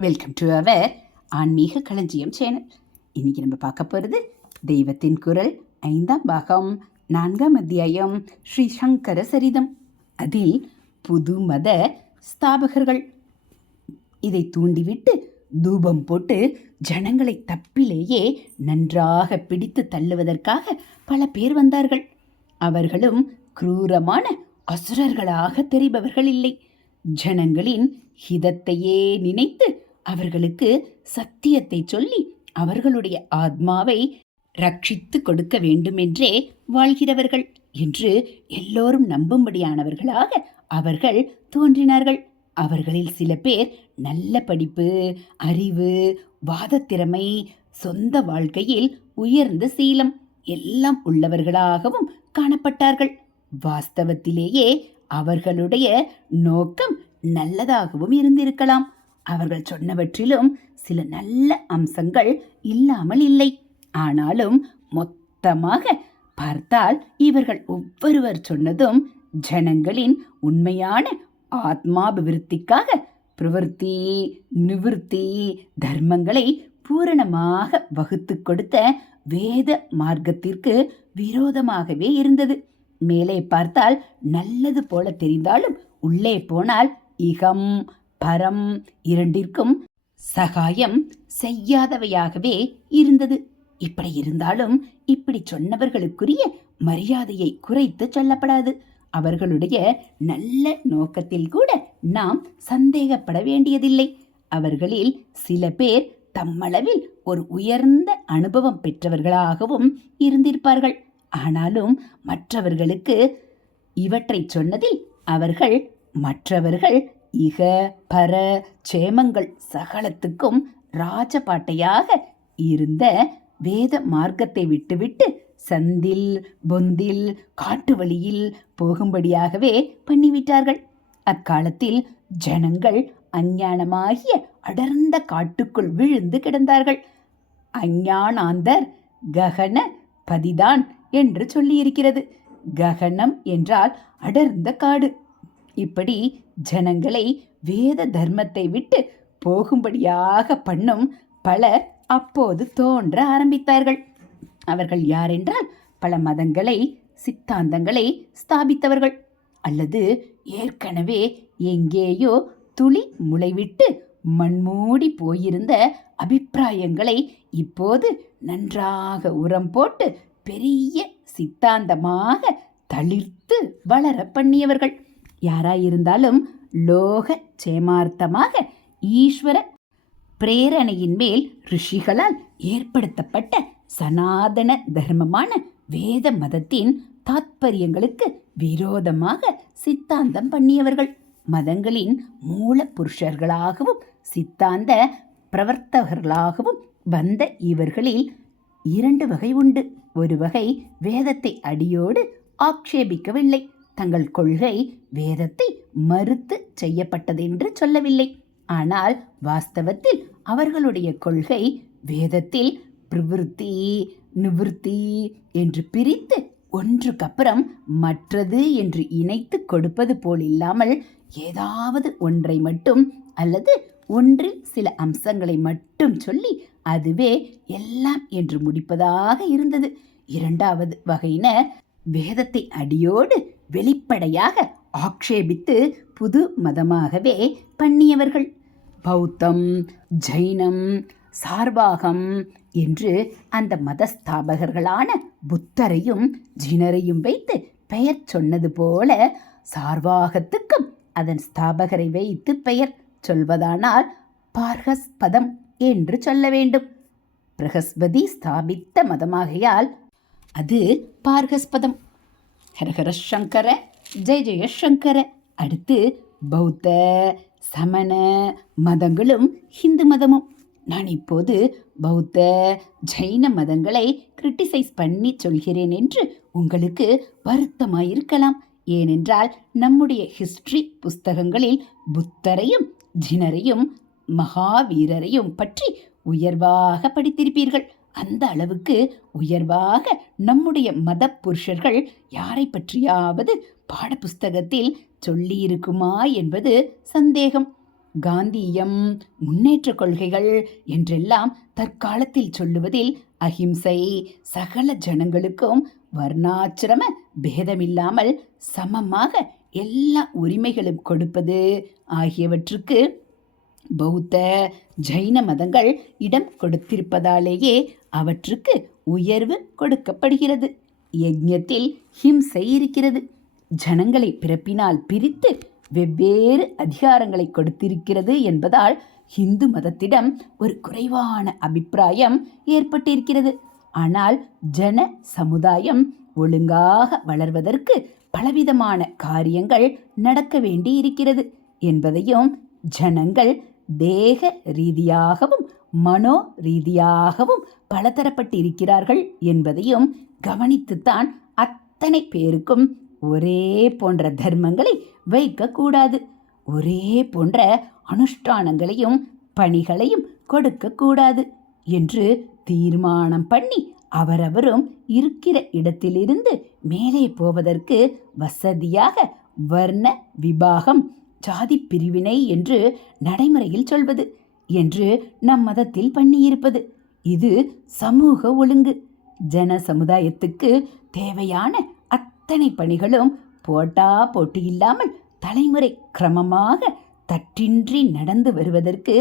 Welcome to our ஆன்மீக களஞ்சியம் channel இன்னைக்கு நம்ம பார்க்க போகிறது தெய்வத்தின் குரல் ஐந்தாம் பாகம் நான்காம் அத்தியாயம் ஸ்ரீ சங்கர சரிதம். அதில் புது மத ஸ்தாபகர்கள். இதை தூண்டிவிட்டு தூபம் போட்டு ஜனங்களை தப்பிலேயே நன்றாக பிடித்து தள்ளுவதற்காக பல பேர் வந்தார்கள். அவர்களும் குரூரமான அசுரர்களாக தெரிபவர்கள் இல்லை. ஜனங்களின் ஹிதத்தையே நினைத்து அவர்களுக்கு சத்தியத்தை சொல்லி அவர்களுடைய ஆத்மாவை ரட்சித்து கொடுக்க வேண்டுமென்றே வாழ்கிறவர்கள் என்று எல்லோரும் நம்பும்படியானவர்களாக அவர்கள் தோன்றினார்கள். அவர்களில் சில பேர் நல்ல படிப்பு அறிவு வாதத்திறமை சொந்த வாழ்க்கையில் உயர்ந்த சீலம் எல்லாம் உள்ளவர்களாகவும் காணப்பட்டார்கள். வாஸ்தவத்திலேயே அவர்களுடைய நோக்கம் நல்லதாகவும் இருந்திருக்கலாம். அவர்கள் சொன்னவற்றிலும் சில நல்ல அம்சங்கள் இல்லாமல் இல்லை. ஆனாலும் மொத்தமாக பார்த்தால் இவர்கள் ஒவ்வொருவர் சொன்னதும் ஜனங்களின் உண்மையான ஆத்மாபிவிருத்திக்காக பிரவர்த்தி நிவிருத்தி தர்மங்களை பூரணமாக வகுத்து கொடுத்த வேத மார்க்கத்திற்கு விரோதமாகவே இருந்தது. மேலே பார்த்தால் நல்லது போல தெரிந்தாலும் உள்ளே போனால் இகம் பரம் இரண்டிற்கும் சகாயம் செய்யாதவையாகவே இருந்தது. இப்படி இருந்தாலும் இப்படி சொன்னவர்களுக்குரிய மரியாதையை குறைத்து சொல்லப்படாது. அவர்களுடைய நல்ல நோக்கத்தில் கூட நாம் சந்தேகப்பட வேண்டியதில்லை. அவர்களில் சில பேர் தம்மளவில் ஒரு உயர்ந்த அனுபவம் பெற்றவர்களாகவும் இருந்திருப்பார்கள். ஆனாலும் மற்றவர்களுக்கு இவற்றை சொன்னதில் அவர்கள் மற்றவர்கள் இக பர சேமங்கள் சகலத்துக்கும் ராஜபாட்டையாக இருந்த வேத மார்க்கத்தை விட்டுவிட்டு சந்தில் பொந்தில் காட்டு வழியில் போகும்படியாகவே பண்ணிவிட்டார்கள். அக்காலத்தில் ஜனங்கள் அஞ்ஞானமாகிய அடர்ந்த காட்டுக்குள் விழுந்து கிடந்தார்கள். அஞ்ஞானாந்தர் ககன பதிதான் என்று சொல்லியிருக்கிறது. ககனம் என்றால் அடர்ந்த காடு. இப்படி ஜனங்களை வேத தர்மத்தை விட்டு போகும்படியாக பண்ணும் பலர் அப்போது தோன்ற ஆரம்பித்தார்கள். அவர்கள் யாரென்றால் பல மதங்களை சித்தாந்தங்களை ஸ்தாபித்தவர்கள். அல்லது ஏற்கனவே எங்கேயோ துளி முளைவிட்டு மண்மூடி போயிருந்த அபிப்பிராயங்களை இப்போது நன்றாக உரம் போட்டு பெரிய சித்தாந்தமாக தளிர்த்து வளர பண்ணியவர்கள். யாராயிருந்தாலும் லோக சேமார்த்தமாக ஈஸ்வர பிரேரணையின் மேல் ரிஷிகளால் ஏற்படுத்தப்பட்ட சனாதன தர்மமான வேத மதத்தின் தாத்பரியங்களுக்கு விரோதமாக சித்தாந்தம் பண்ணியவர்கள். மதங்களின் மூல புருஷர்களாகவும் சித்தாந்த பிரவர்த்தகர்களாகவும் வந்த இவர்களில் இரண்டு வகை உண்டு. ஒரு வகை வேதத்தை அடியோடு ஆக்ஷேபிக்கவில்லை. தங்கள் கொள்கை வேதத்தை மறுத்து செய்யப்பட்டதென்று சொல்லவில்லை. ஆனால் வாஸ்தவத்தில் அவர்களுடைய கொள்கை வேதத்தில் பிரவிற்த்தி நிவிருத்தி என்று பிரித்து ஒன்றுக்கப்புறம் மற்றது என்று இணைத்து கொடுப்பது போல் இல்லாமல் ஏதாவது ஒன்றை மட்டும் அல்லது ஒன்றில் சில அம்சங்களை மட்டும் சொல்லி அதுவே எல்லாம் என்று முடிப்பதாக இருந்தது. இரண்டாவது வகையினர் வேதத்தை அடியோடு வெளிப்படையாக ஆக்ஷேபித்து புது மதமாகவே பண்ணியவர்கள். பௌத்தம் ஜைனம் சார்வாகம் என்று அந்த மதஸ்தாபகர்களான புத்தரையும் ஜினரையும் வைத்து பெயர் சொன்னது போல சார்வாகத்துக்கும் அதன் ஸ்தாபகரை வைத்து பெயர் சொல்வதானால் பார்கஸ்பதம் என்று சொல்ல வேண்டும். பிரகஸ்பதி ஸ்தாபித்த மதமாகையால் அது பார்கஸ்பதம். ஹரஹர சங்கர ஜெய ஜெயசங்கர அடுத்து பௌத்த சமண மதங்களும் ஹிந்து மதமும். நான் இப்போது பௌத்த ஜைன மதங்களை கிரிட்டிசைஸ் பண்ணி சொல்கிறேன் என்று உங்களுக்கு வருத்தமாயிருக்கலாம். ஏனென்றால் நம்முடைய ஹிஸ்டரி புஸ்தகங்களில் புத்தரையும் ஜினரையும் மகாவீரரையும் பற்றி உயர்வாக படித்திருப்பீர்கள். அந்த அளவுக்கு உயர்வாக நம்முடைய மத புருஷர்கள் யாரை பற்றியாவது பாடப்புஸ்தகத்தில் சொல்லியிருக்குமா என்பது சந்தேகம். காந்தியம் முன்னேற்ற கொள்கைகள் என்றெல்லாம் தற்காலத்தில் சொல்லுவதில் அஹிம்சை சகல ஜனங்களுக்கும் வர்ணாசிரம பேதமில்லாமல் சமமாக எல்லா உரிமைகளும் கொடுப்பது ஆகியவற்றுக்கு பௌத்த ஜைன மதங்கள் இடம் கொடுத்திருப்பதாலேயே அவற்றுக்கு உயர்வு கொடுக்கப்படுகிறது. யஜ்ஞத்தில் ஹிம்சை இருக்கிறது. ஜனங்களை பிறப்பினால் பிரித்து வெவ்வேறு அதிகாரங்களை கொடுத்திருக்கிறது என்பதால் ஹிந்து மதத்திடம் ஒரு குறைவான அபிப்பிராயம் ஏற்பட்டிருக்கிறது. ஆனால் ஜன சமுதாயம் ஒழுங்காக வளர்வதற்கு பலவிதமான காரியங்கள் நடக்க வேண்டி இருக்கிறது என்பதையும் ஜனங்கள் தேக ரீதியாகவும் மனோ ரீதியாகவும் பலதரப்பட்டிருக்கிறார்கள் என்பதையும் கவனித்துத்தான் அத்தனை பேருக்கும் ஒரே போன்ற தர்மங்களை வைக்கக்கூடாது. ஒரே போன்ற அனுஷ்டானங்களையும் பணிகளையும் கொடுக்கக்கூடாது என்று தீர்மானம் பண்ணி அவரவரும் இருக்கிற இடத்திலிருந்து மேலே போவதற்கு வசதியாக வர்ண விபாகம் ஜாதி பிரிவினை என்று நடைமுறையில் சொல்வது. என்று நம் மதத்தில் பண்ணியிருப்பது. இது சமூக ஒழுங்கு. ஜன சமுதாயத்துக்கு தேவையான அத்தனை பணிகளும் போட்டா போட்டி இல்லாமல் தலைமுறை கிரமமாக தற்றின்றி நடந்து வருவதற்கு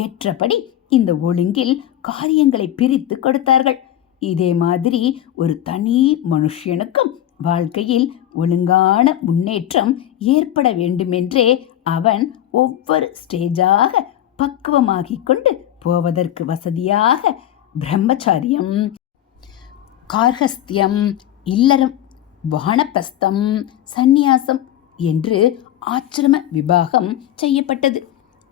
ஏற்றபடி இந்த ஒழுங்கில் காரியங்களை பிரித்து கொடுத்தார்கள். இதே மாதிரி ஒரு தனி மனுஷனுக்கும் வாழ்க்கையில் ஒழுங்கான முன்னேற்றம் ஏற்பட வேண்டுமென்றே அவன் ஒவ்வொரு ஸ்டேஜாக பக்குவமாகிக் கொண்டு போவதற்கு வசதியாக பிரம்மச்சாரியம் கார்கஸ்தியம் இல்லறம் வானப்பிரஸ்தம் சந்நியாசம் என்று ஆச்சிரம விபாகம் செய்யப்பட்டது.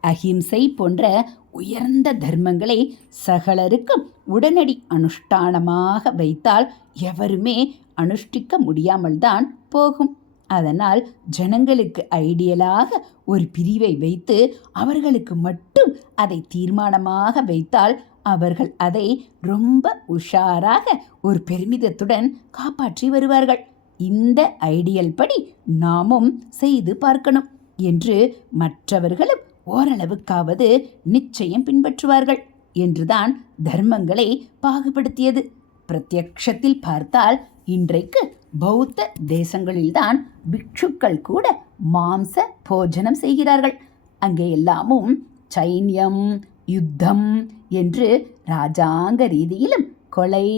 அஹிம்சை போன்ற உயர்ந்த தர்மங்களை சகலருக்கும் உடனடி அனுஷ்டானமாக வைத்தால் எவருமே அனுஷ்டிக்க முடியாமல்தான் போகும். அதனால் ஜனங்களுக்கு ஐடியலாக ஒரு பிரிவை வைத்து அவர்களுக்கு மட்டும் அதை தீர்மானமாக வைத்தால் அவர்கள் அதை ரொம்ப உஷாராக ஒரு பெருமிதத்துடன் காப்பாற்றி வருவார்கள். இந்த ஐடியல் படி நாமும் செய்து பார்க்கணும் என்று மற்றவர்களும் ஓரளவுக்காவது நிச்சயம் பின்பற்றுவார்கள் என்றுதான் தர்மங்களை பாகுபடுத்தியது. பிரத்யக்ஷத்தில் பார்த்தால் இன்றைக்கு பௌத்த தேசங்களில்தான் பிக்ஷுக்கள் கூட மாம்ச போஜனம் செய்கிறார்கள். அங்கே எல்லாமும் சைன்யம் யுத்தம் என்று ராஜாங்க ரீதியிலும் கொலை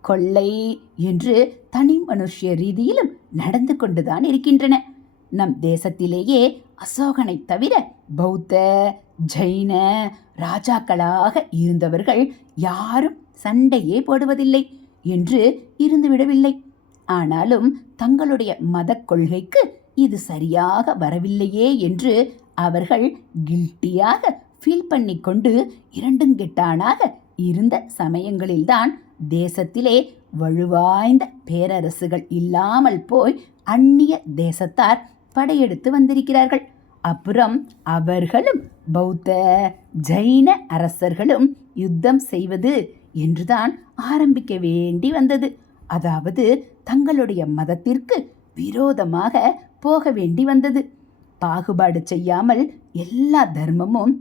கொள்ளை என்று தனி மனுஷ்ய ரீதியிலும் நடந்து கொண்டுதான் இருக்கின்றன. நம் தேசத்திலேயே அசோகனை தவிர பௌத்த ஜைன ராஜாக்களாக இருந்தவர்கள் யாரும் சண்டையே போடுவதில்லை என்று இருந்துவிடவில்லை. ஆனாலும் தங்களுடைய மத கொள்கைக்கு இது சரியாக வரவில்லையே என்று அவர்கள் கில்ட்டியாக ஃபீல் பண்ணி கொண்டு இரண்டும் கெட்டானாக இருந்த சமயங்களில்தான் தேசத்திலே வலுவாய்ந்த பேரரசுகள் இல்லாமல் போய் அந்நிய தேசத்தார் படையெடுத்து வந்திருக்கிறார்கள். அப்புறம் அவர்களும் பௌத்த ஜைன அரசர்களும் யுத்தம் செய்வது என்றுதான் ஆரம்பிக்க வேண்டி வந்தது. அதாவது தங்களுடைய மதத்திற்கு விரோதமாக போக வேண்டி வந்தது. பாகுபாடு செய்யாமல் எல்லா தர்மமும்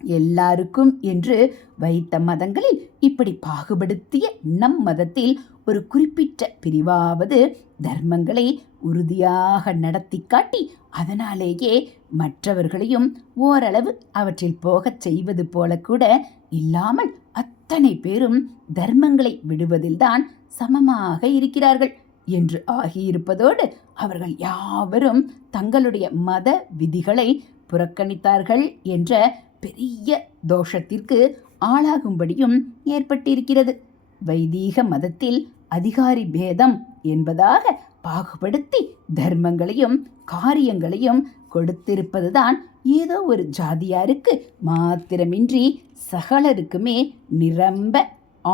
எல்லாருக்கும் என்று வைத்த மதங்களில் இப்படி பாகுபடுத்திய நம் மதத்தில் ஒரு குறிப்பிட்ட பிரிவாவது தர்மங்களை உறுதியாக நடத்தி காட்டி அதனாலேயே மற்றவர்களையும் ஓரளவு அவற்றில் போகச் செய்வது போல கூட இல்லாமல் அத்தனை பேரும் தர்மங்களை விடுவதில்தான் சமமாக இருக்கிறார்கள் என்று ஆகியிருப்பதோடு அவர்கள் யாவரும் தங்களுடைய மத விதிகளை புறக்கணித்தார்கள் என்ற பெரிய தோஷத்திற்கு ஆளாகும்படியும் ஏற்பட்டிருக்கிறது. வைதீக மதத்தில் அதிகாரி பேதம் என்பதாக பாகுபடுத்தி தர்மங்களையும் காரியங்களையும் கொடுத்திருப்பதுதான் ஏதோ ஒரு ஜாதியாருக்கு மாத்திரமின்றி சகலருக்குமே நிரம்ப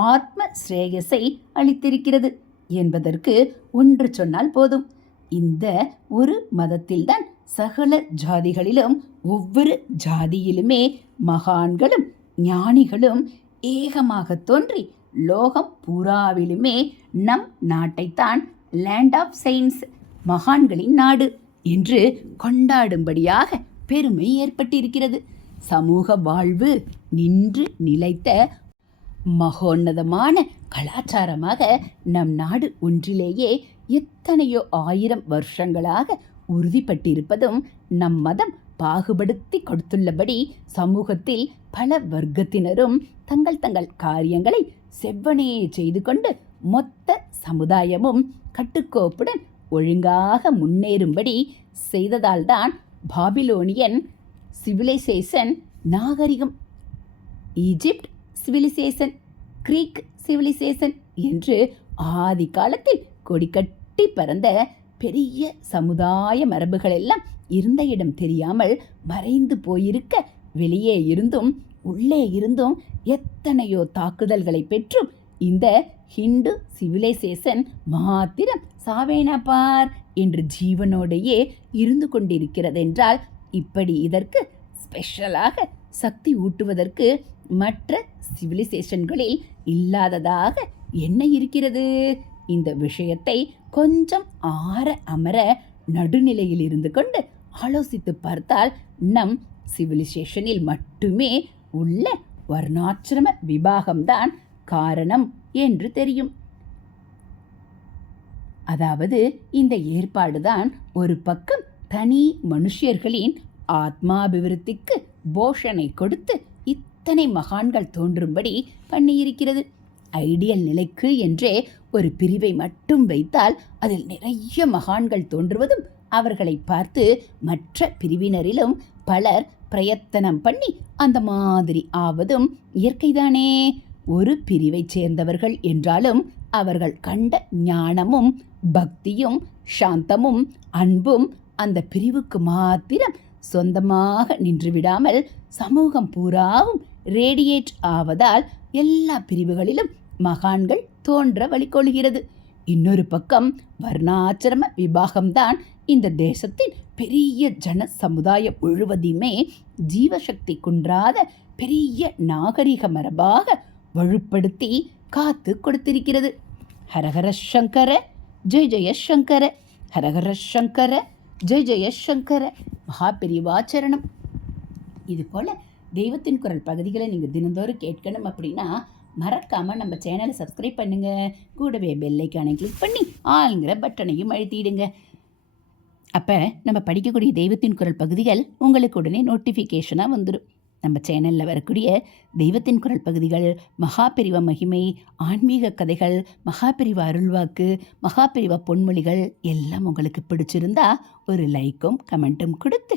ஆத்ம ஸ்ரேயஸை அளித்திருக்கிறது என்பதற்கு ஒன்று சொன்னால் போதும். இந்த ஒரு மதத்தில்தான் சகல ஜாதிகளிலும் ஒவ்வொரு ஜாதியிலுமே மகான்களும் ஞானிகளும் ஏகமாக தோன்றி லோகம் பூராவிலுமே நம் நாட்டைத்தான் லேண்ட் ஆஃப் சயின்ஸ் மகான்களின் நாடு என்று கொண்டாடும்படியாக பெருமை ஏற்பட்டிருக்கிறது. சமூக வாழ்வு நின்று நிலைத்த மகோன்னதமான கலாச்சாரமாக நம் நாடு ஒன்றிலேயே எத்தனையோ ஆயிரம் வருஷங்களாக உறுதிப்பட்டிருப்பதும் நம் மதம் பாகுபடுத்தி கொடுத்துள்ளபடி சமூகத்தில் பல வர்க்கத்தினரும் தங்கள் தங்கள் காரியங்களை செவ்வனே செய்து கொண்டு மொத்த சமுதாயமும் கட்டுக்கோப்புடன் ஒழுங்காக முன்னேறும்படி செய்ததால்தான் பாபிலோனியன் சிவிலைசேஷன் நாகரிகம் ஈஜிப்ட் சிவிலிசேஷன் கிரீக் சிவிலிசேஷன் என்று ஆதி காலத்தில் கொடிக்கட்டி பறந்த பெரிய சமுதாய மரபுகள் எல்லாம் இருந்த இடம் தெரியாமல் மறைந்து போயிருக்க வெளியே இருந்தும் உள்ளே இருந்தும் எத்தனையோ தாக்குதல்களை பெற்றும் இந்த ஹிந்து சிவிலைசேஷன் மாத்திரம் சாவேனா பார் என்று ஜீவனோடையே இருந்து கொண்டிருக்கிறதென்றால் இப்படி இதற்கு ஸ்பெஷலாக சக்தி ஊட்டுவதற்கு மற்ற சிவிலைசேஷன்களில் இல்லாததாக என்ன இருக்கிறது? இந்த விஷயத்தை கொஞ்சம் ஆற அமர நடுநிலையில் இருந்து கொண்டு ஆலோசித்து பார்த்தால் நம் சிவிலைசேஷனில் மட்டுமே உள்ள வர்ணாசிரம விபாகம்தான் காரணம் என்று தெரியும். அதாவது இந்த ஏற்பாடுதான் ஒரு பக்கம் தனி மனுஷியர்களின் ஆத்மாபிவிருத்திக்கு போஷனை கொடுத்து அத்தனை மகான்கள் தோன்றும்படி பண்ணியிருக்கிறது. ஐடியல் நிலைக்கு என்றே ஒரு பிரிவை மட்டும் வைத்தால் அதில் நிறைய மகான்கள் தோன்றுவதும் அவர்களை பார்த்து மற்ற பிரிவினரிலும் பலர் பிரயத்தனம் பண்ணி அந்த மாதிரி ஆவதும் இயற்கைதானே. ஒரு பிரிவைச் சேர்ந்தவர்கள் என்றாலும் அவர்கள் கண்ட ஞானமும் பக்தியும் சாந்தமும் அன்பும் அந்த பிரிவுக்கு மாத்திரம் சொந்தமாக நின்றுவிடாமல் சமூகம் பூராவும் ரேடியேட் ஆவதால் எல்லா பிரிவுகளிலும் மகான்கள் தோன்ற வழிகொள்கிறது இன்னொரு பக்கம் வர்ணாச்சிரம விபாகம்தான் இந்த தேசத்தின் பெரிய ஜன சமுதாயம் முழுவதுமே ஜீவசக்தி குன்றாத பெரிய நாகரிக மரபாக வலுப்படுத்தி காத்து கொடுத்திருக்கிறது. ஹரஹர சங்கர ஜெய் ஜெய சங்கர ஹரஹர சங்கர ஜெய் ஜெய சங்கர மகாபிரிவாச்சரணம். இது போல் தெய்வத்தின் குரல் பகுதிகளை நீங்கள் தினந்தோறும் கேட்கணும் அப்படின்னா மறக்காமல் நம்ம சேனலை சப்ஸ்கிரைப் பண்ணுங்கள் கூடவே பெல்லைக்கானை கிளிக் பண்ணி ஆளுங்கிற பட்டனையும் அழுத்திடுங்க. அப்போ நம்ம படிக்கக்கூடிய தெய்வத்தின் குரல் பகுதிகள் உங்களுக்கு உடனே நோட்டிஃபிகேஷனாக வந்துடும் நம்ம சேனலில் வரக்கூடிய தெய்வத்தின் குரல் பகுதிகள் மகாபிரிவ மகிமை ஆன்மீக கதைகள் மகாபிரிவ அருள்வாக்கு மகாபிரிவ பொன்மொழிகள் எல்லாம் உங்களுக்கு பிடிச்சிருந்தா ஒரு லைக்கும் கமெண்ட்டும் கொடுத்து